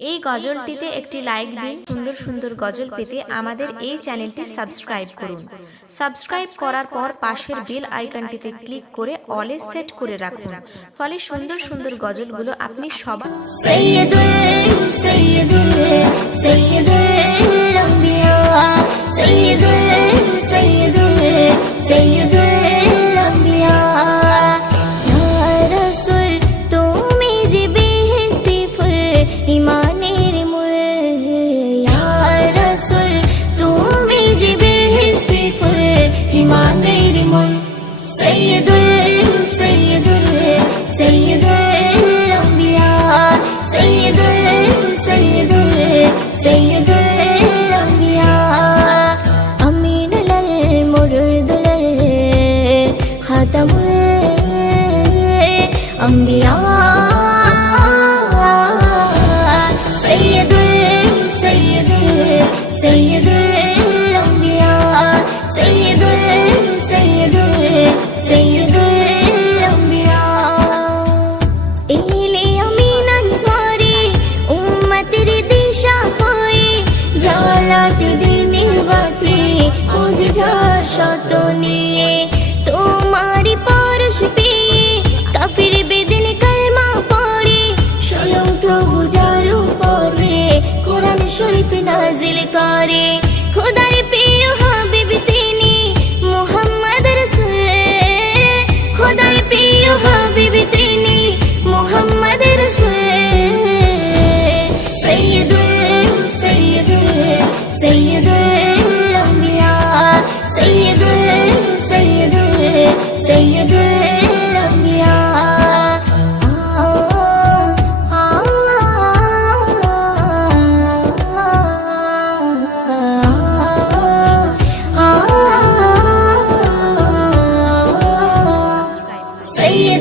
এই গজলটিতে একটি লাইক দিন। সুন্দর সুন্দর গজল পেতে আমাদের এই চ্যানেলটি সাবস্ক্রাইব করুন। সাবস্ক্রাইব করার পর পাশের বেল আইকনটিতে ক্লিক করে অলে সেট করে রাখুন, ফলে সুন্দর সুন্দর গজলগুলো আপনি সবার শত নিয়ে তোমারি পরশ পেয়ে কাফির বেদিন কালমা পড়ে স্বয়ং প্রভু যার উপরে কোরআন শরীফ নাজিল করে। খোদার প্রিয় হাবিব তিনি মুহাম্মদ রাসূল, খোদার প্রিয় হাবিব তিনি মুহাম্মদ রাসূল। সাইয়্যিদুল সাইয়্যিদুল সাইয়্যিদুল আম্বিয়া سيد الأنبياء سيد الأنبياء سيد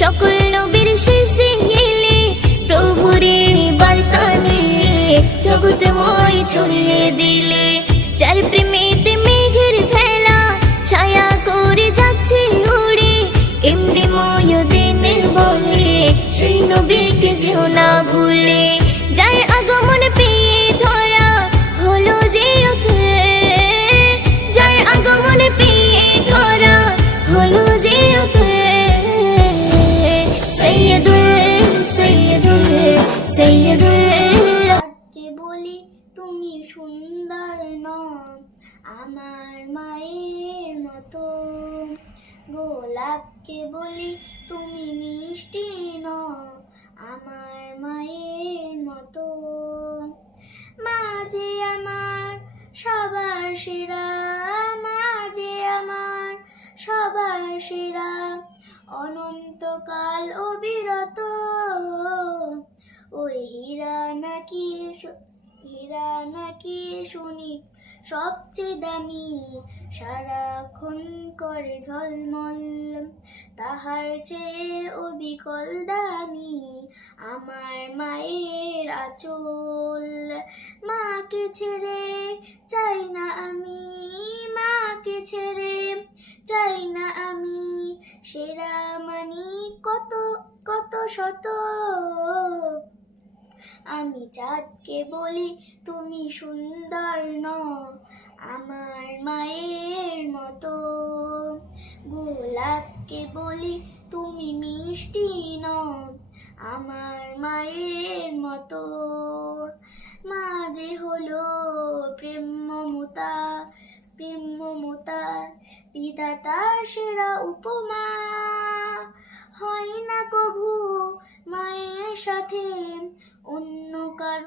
সকল নবীর শেষে গেলে প্রভুরে বার্তা নিয়ে জগৎময় ছড়িয়ে দিলে। যার প্রেমেতে মেঘের ফেলা ছায়া করে যাচ্ছে উড়ে এমনিময় দিনের বলে সেই নবীকে যেও না ভুলে। যার আগমন পেয়ে ধরা হলো যে ওঠে, যার আগমন পেয়ে ধরা হলো যে ওঠে। কে বলি তুমি সুন্দর নও আমার মায়ের মতো, গোলাপকে বলি তুমি মিষ্টি নও আমার মায়ের মতো। মা যে আমার সবার সেরা, মা যে আমার সবার সেরা, অনন্তকাল অবিরত। ওই হীরা নাকি শুনি সবচেয়ে দামি, সারাক্ষণ করে ঝলমল, তাহার চেয়ে অবিকল দামি আমার মায়ের আঁচল। মাকে ছেড়ে চাই না আমি, মাকে ছেড়ে চাই না আমি, সেরা মানি কত কত শত। আমি চাঁদকে বলি তুমি সুন্দর নও আমার মায়ের মতো, গোলাপকে বলি তুমি মিষ্টি নও আমার মায়ের মতো। মা যে হলো প্রেম মমতার বিধাতার সেরা উপমা, হয় না কভু মায়ের সাথে অন্য কারো